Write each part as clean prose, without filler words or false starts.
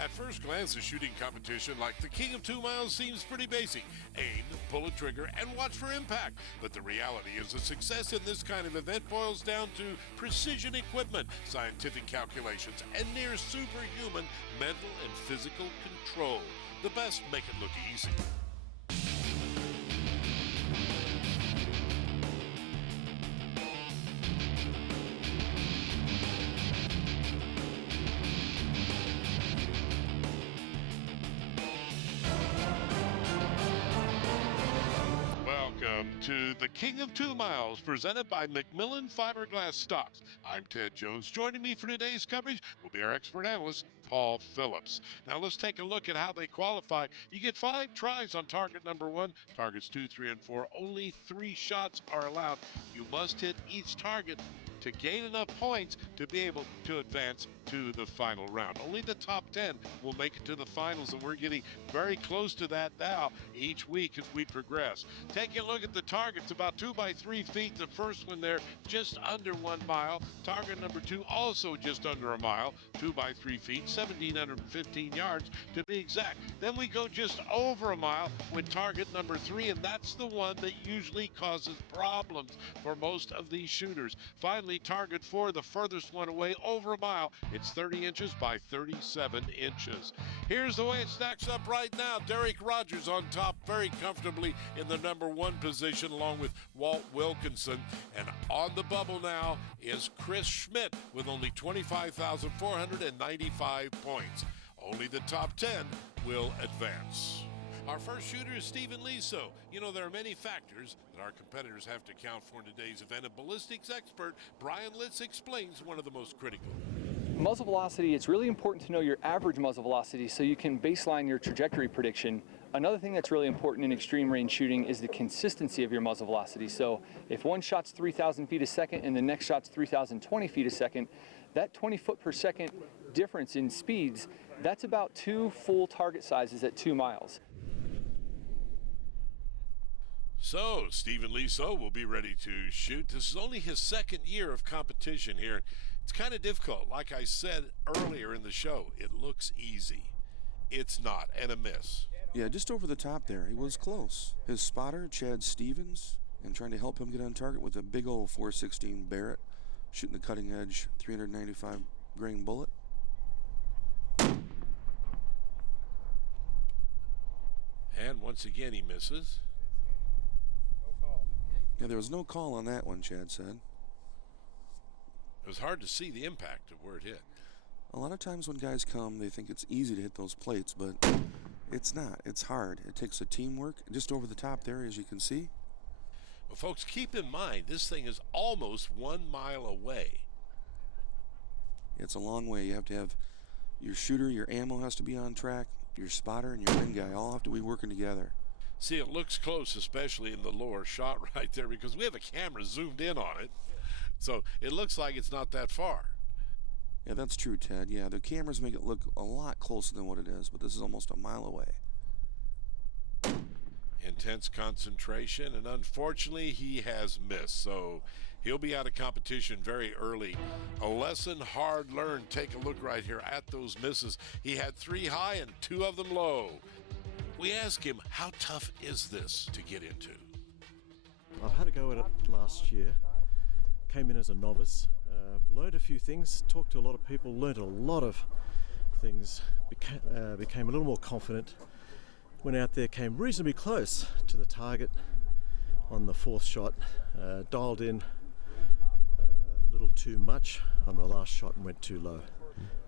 At first glance, a shooting competition like the King of 2 Miles seems pretty basic. Aim, pull a trigger, and watch for impact. But the reality is that success in this kind of event boils down to precision equipment, scientific calculations, and near superhuman mental and physical control. The best make it look easy. Welcome to the King of 2 Miles, presented by Macmillan Fiberglass Stocks. I'm Ted Jones. Joining me for today's coverage will be our expert analyst, Paul Phillips. Now let's take a look at how they qualify. You get 5 tries on target number 1. Targets 2, 3, and 4. Only 3 shots are allowed. You must hit each target to gain enough points to be able to advance to the final round. Only the top 10 will make it to the finals, and we're getting very close to that now each week as we progress. Taking a look at the targets, about 2 by 3 feet. The first one there, just under 1 mile. Target number 2, also just under a mile, 2 by 3 feet, 1,715 yards to be exact. Then we go just over a mile with target number 3, and that's the one that usually causes problems for most of these shooters. Finally, target 4, the furthest one away, over a mile. It's 30 inches by 37 inches. Here's the way it stacks up right now. Derek Rogers on top very comfortably in the number 1 position, along with Walt Wilkinson. And on the bubble now is Chris Schmidt with only 25,495 points. Only the top 10 will advance. Our first shooter is Stephen Liso. You know, there are many factors that our competitors have to account for in today's event. A ballistics expert, Brian Litz, explains one of the most critical. Muzzle velocity, it's really important to know your average muzzle velocity so you can baseline your trajectory prediction. Another thing that's really important in extreme range shooting is the consistency of your muzzle velocity. So if one shot's 3,000 feet a second and the next shot's 3,020 feet a second, that 20 foot per second difference in speeds, that's about 2 full target sizes at 2 miles. So, Stephen Liso will be ready to shoot. This is only his 2nd year of competition here. It's kind of difficult. Like I said earlier in the show, it looks easy. It's not, and a miss. Yeah, just over the top there. He was close. His spotter, Chad Stevens, and trying to help him get on target with a big old .416 Barrett, shooting the cutting edge 395 grain bullet. And once again, he misses. Yeah, there was no call on that one, Chad said. It was hard to see the impact of where it hit. A lot of times when guys come, they think it's easy to hit those plates, but it's not. It's hard. It takes a teamwork. Just over the top there, as you can see. Well, folks, keep in mind, this thing is almost 1 mile away. It's a long way. You have to have your shooter, your ammo has to be on track, your spotter, and your wind guy all have to be working together. See, it looks close, especially in the lower shot right there, because we have a camera zoomed in on it. So it looks like it's not that far. Yeah, that's true, Ted. Yeah, the cameras make it look a lot closer than what it is, but this is almost a mile away. Intense concentration, and unfortunately, he has missed. So he'll be out of competition very early. A lesson hard learned. Take a look right here at those misses. He had 3 high and 2 of them low. We ask him, how tough is this to get into? I've had a go at it last year. Came in as a novice, learned a few things, talked to a lot of people, learned a lot of things, became a little more confident. Went out there, came reasonably close to the target on the 4th shot, dialed in a little too much on the last shot and went too low.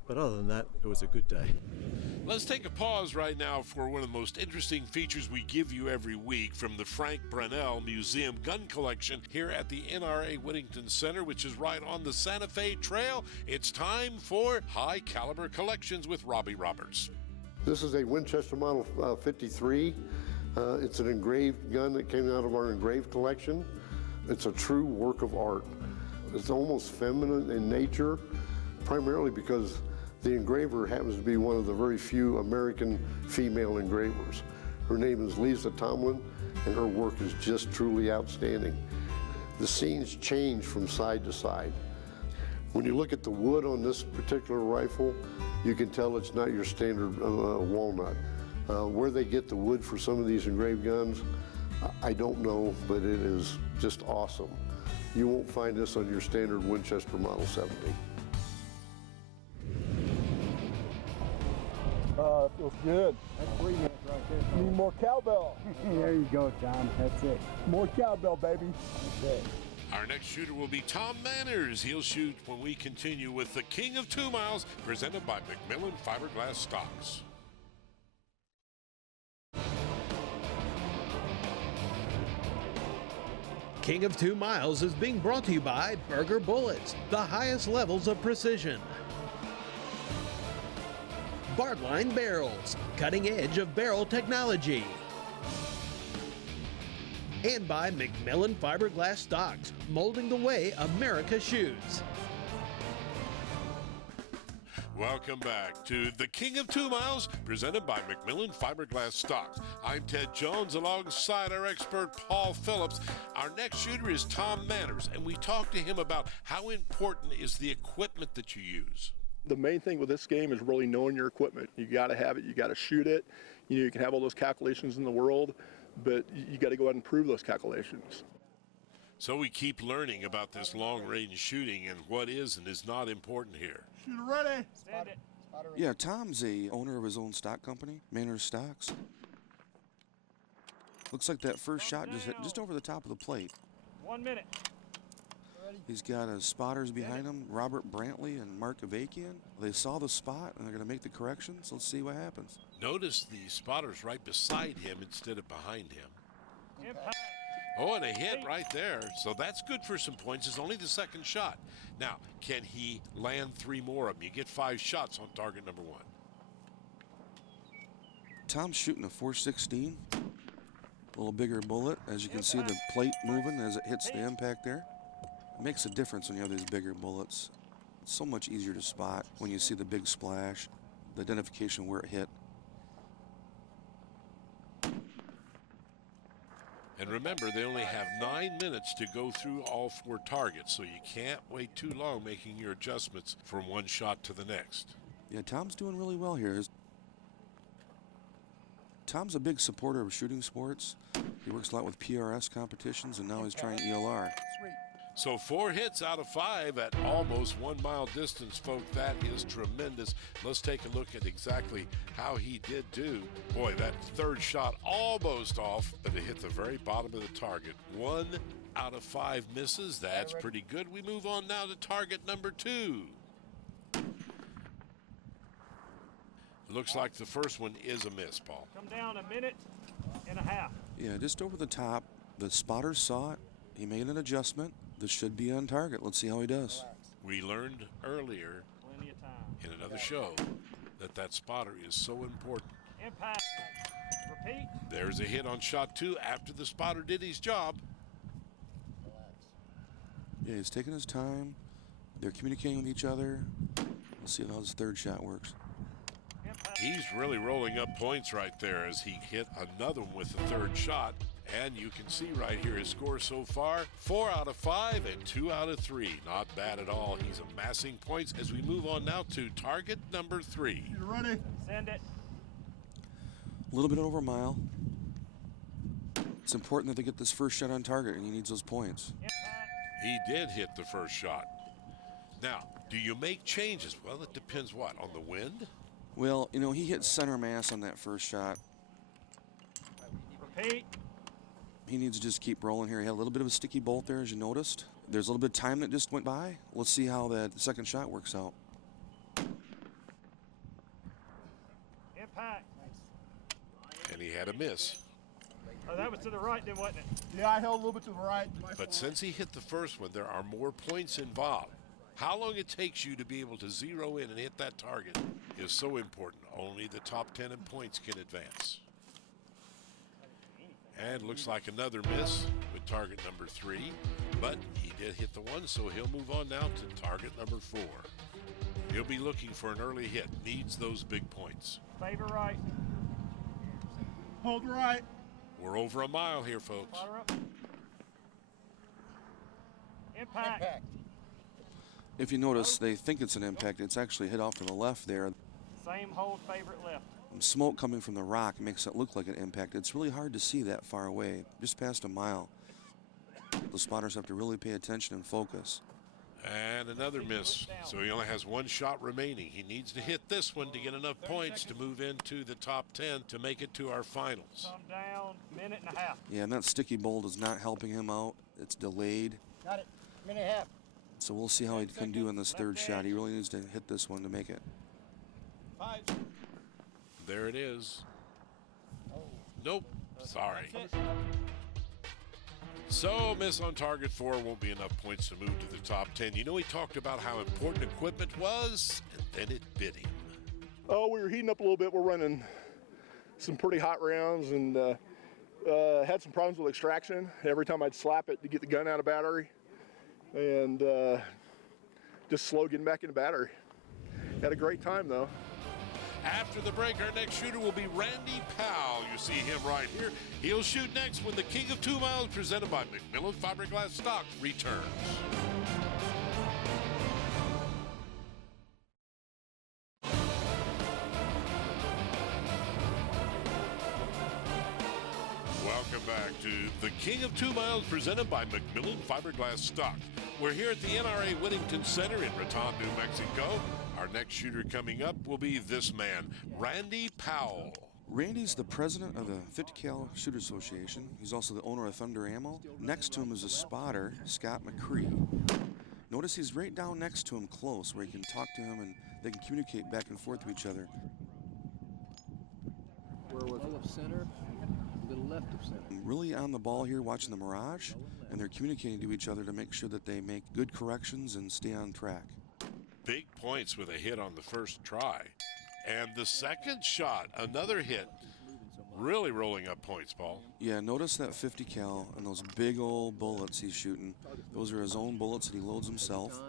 But other than that, it was a good day. Let's take a pause right now for one of the most interesting features we give you every week from the Frank Brunell Museum Gun Collection here at the NRA Whittington Center, which is right on the Santa Fe Trail. It's time for High Caliber Collections with Robbie Roberts. This is a Winchester Model 53. It's an engraved gun that came out of our engraved collection. It's a true work of art. It's almost feminine in nature, primarily because the engraver happens to be one of the very few American female engravers. Her name is Lisa Tomlin, and her work is just truly outstanding. The scenes change from side to side. When you look at the wood on this particular rifle, you can tell it's not your standard walnut. Where they get the wood for some of these engraved guns, I don't know, but it is just awesome. You won't find this on your standard Winchester Model 70. Feels good. That's 3 minutes right there. Need more cowbell. There you go, Tom. That's it. More cowbell, baby. That's it. Our next shooter will be Tom Manners. He'll shoot when we continue with the King of 2 Miles, presented by McMillan Fiberglass Stocks. King of 2 Miles is being brought to you by Burger Bullets, the highest levels of precision. Bardline Barrels, cutting edge of barrel technology. And by McMillan Fiberglass Stocks, molding the way America shoots. Welcome back to the King of 2 Miles, presented by McMillan Fiberglass Stocks. I'm Ted Jones alongside our expert Paul Phillips. Our next shooter is Tom Manners, and we talked to him about how important is the equipment that you use. The main thing with this game is really knowing your equipment. You got to have it. You got to shoot it. You know, you can have all those calculations in the world, but you got to go out and prove those calculations. So we keep learning about this long-range shooting and what is and is not important here. Shooter ready. Stand it. Yeah, Tom's a owner of his own stock company, Manners Stocks. Looks like that first shot just hit just over the top of the plate. 1 minute. He's got his spotters behind him, Robert Brantley and Mark Avakian. They saw the spot and they're going to make the corrections. Let's see what happens. Notice the spotter's right beside him instead of behind him. Impact. Oh, and a hit right there. So that's good for some points. It's only the second shot. Now, can he land 3 more of them? You get 5 shots on target number 1. Tom's shooting a .416. A little bigger bullet. As you can see the plate moving as it hits the impact there. It makes a difference when you have these bigger bullets. It's so much easier to spot when you see the big splash, the identification where it hit. And remember, they only have 9 minutes to go through all 4 targets, so you can't wait too long making your adjustments from one shot to the next. Yeah, Tom's doing really well here. Tom's a big supporter of shooting sports. He works a lot with PRS competitions, and now he's trying ELR. So 4 hits out of 5 at almost 1 mile distance, folks. That is tremendous. Let's take a look at exactly how he did do. Boy, that third shot almost off, but it hit the very bottom of the target. 1 out of 5 misses. That's pretty good. We move on now to target number 2. Looks like the first one is a miss, Paul. Come down 1.5 minutes. Yeah, just over the top. The spotter saw it. He made an adjustment. This should be on target. Let's see how he does. We learned earlier Plenty of time. in another show that spotter is so important. Impact. Repeat. There's a hit on shot 2 after the spotter did his job. Yeah, he's taking his time. They're communicating with each other. Let's see how his third shot works. Impact. He's really rolling up points right there as he hit another one with the third shot. And you can see right here his score so far, 4 out of 5 and 2 out of 3. Not bad at all. He's amassing points as we move on now to target number 3. You ready? Send it. A little bit over a mile. It's important that they get this first shot on target, and he needs those points. Impact. He did hit the first shot. Now, do you make changes? Well, it depends what, on the wind? Well, you know, he hit center mass on that first shot. Repeat. He needs to just keep rolling here. He had a little bit of a sticky bolt there, as you noticed. There's a little bit of time that just went by. Let's see how that second shot works out. Impact. And he had a miss. Oh, that was to the right then, wasn't it? Yeah, I held a little bit to the right. But since he hit the first one, there are more points involved. How long it takes you to be able to zero in and hit that target is so important. Only the top 10 in points can advance. And looks like another miss with target number 3, but he did hit the one, so he'll move on now to target number 4. He'll be looking for an early hit, needs those big points. Favor right. Hold right. We're over a mile here, folks. Fire up. Impact. If you notice, they think it's an impact. It's actually hit off to the left there. Same hold favorite left. Smoke coming from the rock makes it look like an impact. It's really hard to see that far away, just past a mile. The spotters have to really pay attention and focus. And another miss, so he only has one shot remaining. He needs to hit this one to get enough points to move into the top 10 to make it to our finals. Come down, minute and a half. Yeah, and that sticky bolt is not helping him out. It's delayed. Got it, minute and a half. So we'll see how he can do in this third shot. He really needs to hit this one to make it. 5. There it is. Nope, sorry. So, miss on target 4 won't be enough points to move to the top 10. You know, he talked about how important equipment was, and then it bit him. Oh, we were heating up a little bit. We're running some pretty hot rounds and had some problems with extraction. Every time I'd slap it to get the gun out of battery, and just slow getting back into battery. Had a great time though. After the break, our next shooter will be Randy Powell. You see him right here. He'll shoot next when the King of 2 Miles, presented by McMillan Fiberglass Stock, returns. Welcome back to the King of 2 Miles, presented by McMillan Fiberglass Stock. We're here at the NRA Whittington Center in Raton, New Mexico. Our next shooter coming up will be this man, Randy Powell. Randy's the president of the 50 Cal Shooter Association. He's also the owner of Thunder Ammo. Next to him is a spotter, Scott McCree. Notice he's right down next to him close, where he can talk to him and they can communicate back and forth to each other. Where was it? Of center, a little left of center. Really on the ball here, watching the Mirage, and they're communicating to each other to make sure that they make good corrections and stay on track. Big points with a hit on the first try. And the second shot, another hit. Really rolling up points, Paul. Yeah, notice that 50 cal and those big old bullets he's shooting. Those are his own bullets that he loads himself,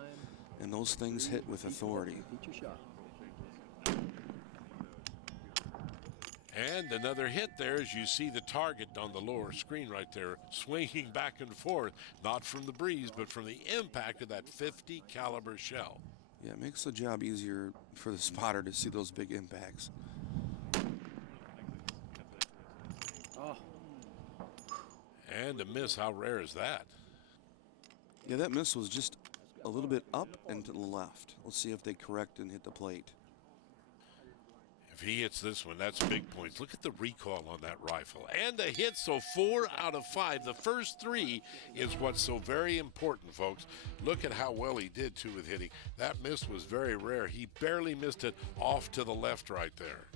and those things hit with authority. And another hit there as you see the target on the lower screen right there, swinging back and forth, not from the breeze, but from the impact of that 50 caliber shell. Yeah, it makes the job easier for the spotter to see those big impacts. Oh. And a miss, how rare is that? Yeah, that miss was just a little bit up and to the left. Let's see if they correct and hit the plate. If he hits this one, that's big points. Look at the recoil on that rifle. And a hit, so 4 out of 5. The first 3 is what's so very important, folks. Look at how well he did, too, with hitting. That miss was very rare. He barely missed it off to the left right there.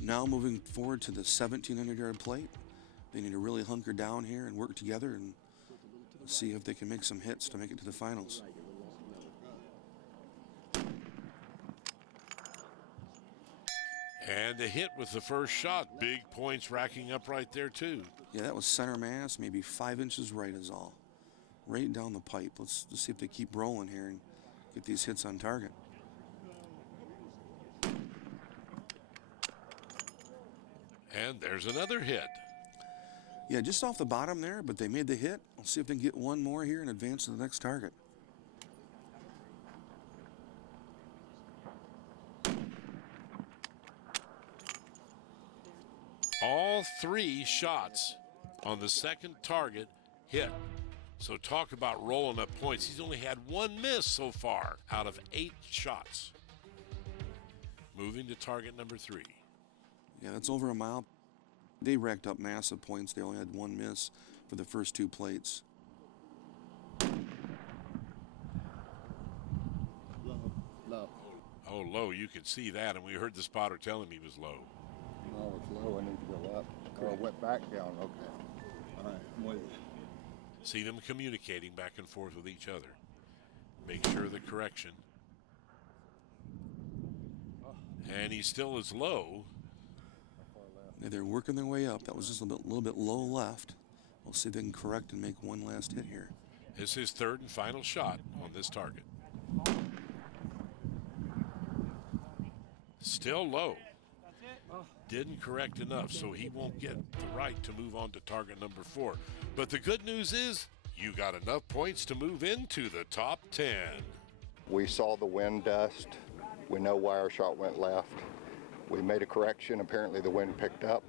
Now moving forward to the 1,700-yard plate. They need to really hunker down here and work together and see if they can make some hits to make it to the finals. And a hit with the first shot. Big points racking up right there, too. Yeah, that was center mass, maybe 5 inches right is all. Right down the pipe. Let's see if they keep rolling here and get these hits on target. And there's another hit. Yeah, just off the bottom there, but they made the hit. We'll see if they can get one more here and advance to the next target. All 3 shots on the second target hit. So talk about rolling up points. He's only had 1 miss so far out of 8 shots. Moving to target number 3. Yeah, that's over a mile. They racked up massive points. They only had 1 miss for the first 2 plates. Low. Oh, low, you could see that, and we heard the spotter tell him he was low. No, it's low. I need to go up. Or I went back down. Okay. All right. I'm with you. See them communicating back and forth with each other. Make sure the correction. And he still is low. Yeah, they're working their way up. That was just a little bit low left. We'll see if they can correct and make one last hit here. It's his 3rd and final shot on this target. Still low. Didn't correct enough, so he won't get the right to move on to target number 4. But the good news is you got enough points to move into the top 10. We saw the wind dust. We know why our shot went left. We made a correction. Apparently the wind picked up.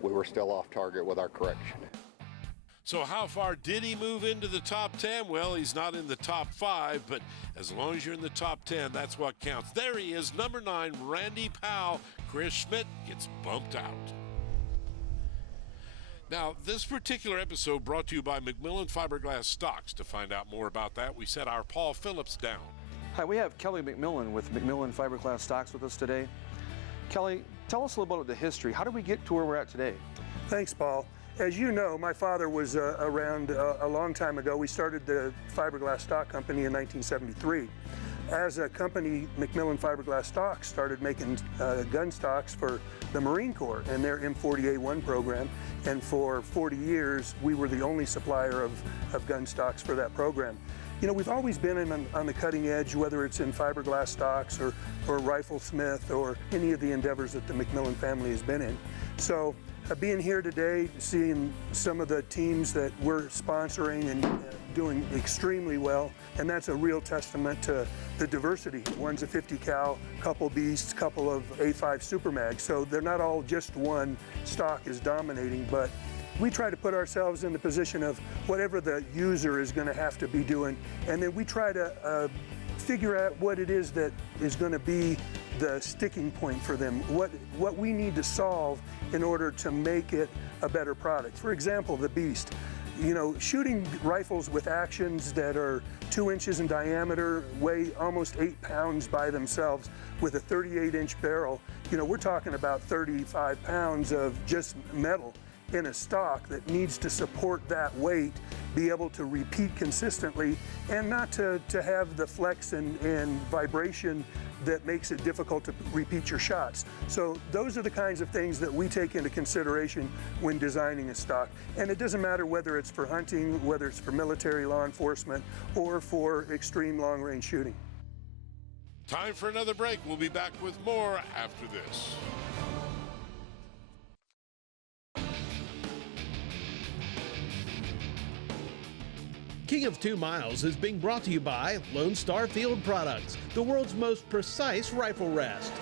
We were still off target with our correction. So how far did he move into the top 10? Well, he's not in the top 5, but as long as you're in the top 10, that's what counts. There he is, number 9, Randy Powell. Chris Schmidt gets bumped out. Now, this particular episode brought to you by McMillan Fiberglass Stocks. To find out more about that, we set our Paul Phillips down. Hi, we have Kelly McMillan with McMillan Fiberglass Stocks with us today. Kelly, tell us a little bit about the history. How did we get to where we're at today? Thanks, Paul. As you know, my father was around a long time ago. We started the fiberglass stock company in 1973. As a company, McMillan Fiberglass Stocks started making gun stocks for the Marine Corps and their M40A1 program. And for 40 years, we were the only supplier of gun stocks for that program. You know, we've always been on the cutting edge, whether it's in fiberglass stocks or riflesmith or any of the endeavors that the McMillan family has been in. So being here today, seeing some of the teams that we're sponsoring and doing extremely well, and that's a real testament to the diversity. One's a 50 cal, couple beasts, couple of A5 Super Mags, so they're not all just one stock is dominating, but we try to put ourselves in the position of whatever the user is going to have to be doing, and then we try to figure out what it is that is going to be the sticking point for them, what we need to solve in order to make it a better product. For example, the Beast. You know, shooting rifles with actions that are 2 inches in diameter, weigh almost 8 pounds by themselves with a 38-inch barrel, you know, we're talking about 35 pounds of just metal in a stock that needs to support that weight, be able to repeat consistently, and not to have the flex and vibration that makes it difficult to repeat your shots. So those are the kinds of things that we take into consideration when designing a stock. And it doesn't matter whether it's for hunting, whether it's for military law enforcement, or for extreme long-range shooting. Time for another break. We'll be back with more after this. King of 2 Miles is being brought to you by Lone Star Field Products, the world's most precise rifle rest.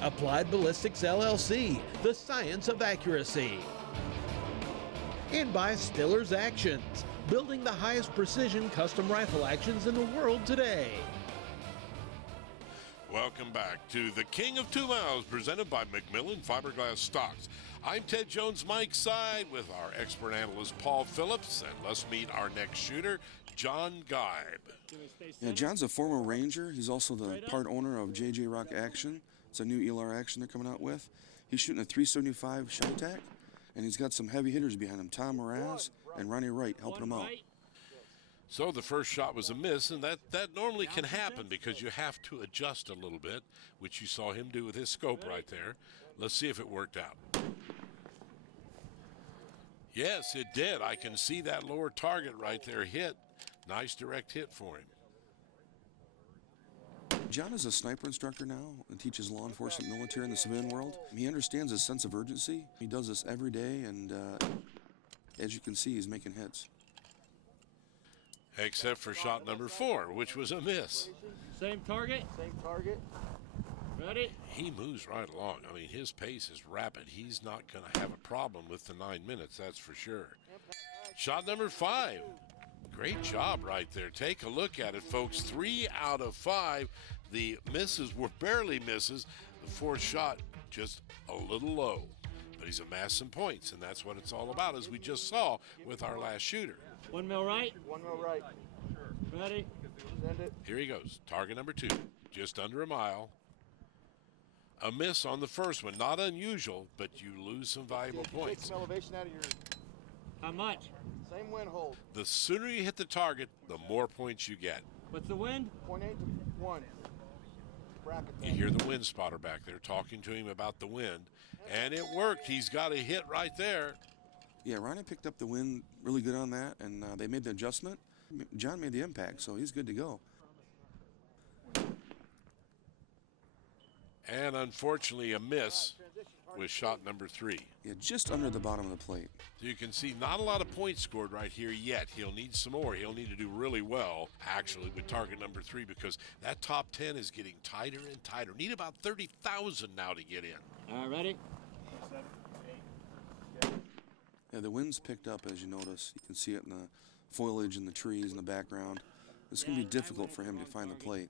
Applied Ballistics LLC, the science of accuracy. And by Stiller's Actions, building the highest precision custom rifle actions in the world today. Welcome back to the King of 2 Miles, presented by McMillan Fiberglass Stocks. I'm Ted Jones, Mike's side, with our expert analyst Paul Phillips, and let's meet our next shooter, John Geib. Yeah, John's a former Ranger. He's also the part owner of JJ Rock Action. It's a new ELR action they're coming out with. He's shooting a 375 shot attack, and he's got some heavy hitters behind him, Tom Moraz and Ronnie Wright, helping him out. So the first shot was a miss, and that normally can happen because you have to adjust a little bit, which you saw him do with his scope right there. Let's see if it worked out. Yes, it did. I can see that lower target right there hit. Nice direct hit for him. John is a sniper instructor now and teaches law enforcement, military, in the civilian world. He understands his sense of urgency. He does this every day, and as you can see, he's making hits. Except for shot number 4, which was a miss. Same target? Same target. Ready? He moves right along. I mean, his pace is rapid. He's not going to have a problem with the 9 minutes, that's for sure. Shot number 5. Great job right there. Take a look at it, folks. 3 out of 5. The misses were barely misses. The 4th shot just a little low. But he's amassed some points, and that's what it's all about, as we just saw with our last shooter. 1 mil right? 1 mil right. Ready? Send it. Here he goes. Target number 2. Just under a mile. A miss on the first one. Not unusual, but you lose some valuable points. Take some elevation out of your... How much? Same wind hold. The sooner you hit the target, the more points you get. What's the wind? 0.8 to 1. Bracket you hear the wind spotter back there talking to him about the wind, and it worked. He's got a hit right there. Yeah, Ronnie picked up the wind really good on that, and they made the adjustment. John made the impact, so he's good to go. And unfortunately, a miss. with shot number 3. Yeah, just under the bottom of the plate. So you can see not a lot of points scored right here yet. He'll need some more. He'll need to do really well, actually, with target number 3, because that top 10 is getting tighter and tighter. Need about 30,000 now to get in. All right, ready? Yeah, the wind's picked up, as you notice. You can see it in the foliage and the trees in the background. It's going to be difficult for him to find the plate.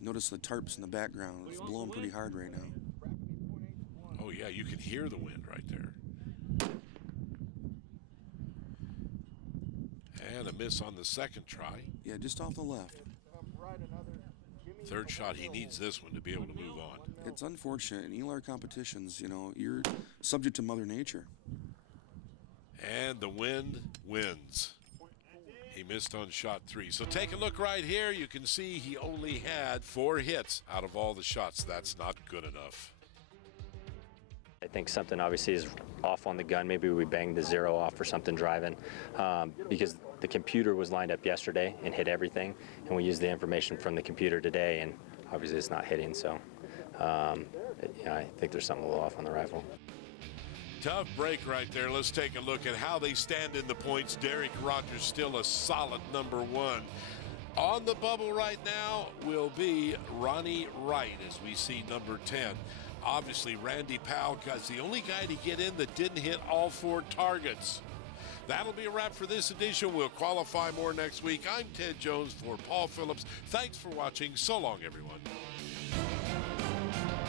Notice the tarps in the background. It's blowing pretty hard right now. Oh, yeah, you can hear the wind right there. And a miss on the second try. Yeah, just off the left. Third shot, he needs this one to be able to move on. It's unfortunate. In ELR competitions, you know, you're subject to Mother Nature. And the wind wins. He missed on shot 3. So take a look right here. You can see he only had 4 hits out of all the shots. That's not good enough. I think something obviously is off on the gun. Maybe we banged the 0 off or something driving, because the computer was lined up yesterday and hit everything, and we used the information from the computer today, and obviously it's not hitting. So I think there's something a little off on the rifle. Tough break right there. Let's take a look at how they stand in the points. Derek Rogers still a solid number 1. On the bubble right now will be Ronnie Wright, as we see number 10. Obviously, Randy Powell is the only guy to get in that didn't hit all 4 targets. That'll be a wrap for this edition. We'll qualify more next week. I'm Ted Jones for Paul Phillips. Thanks for watching. So long, everyone.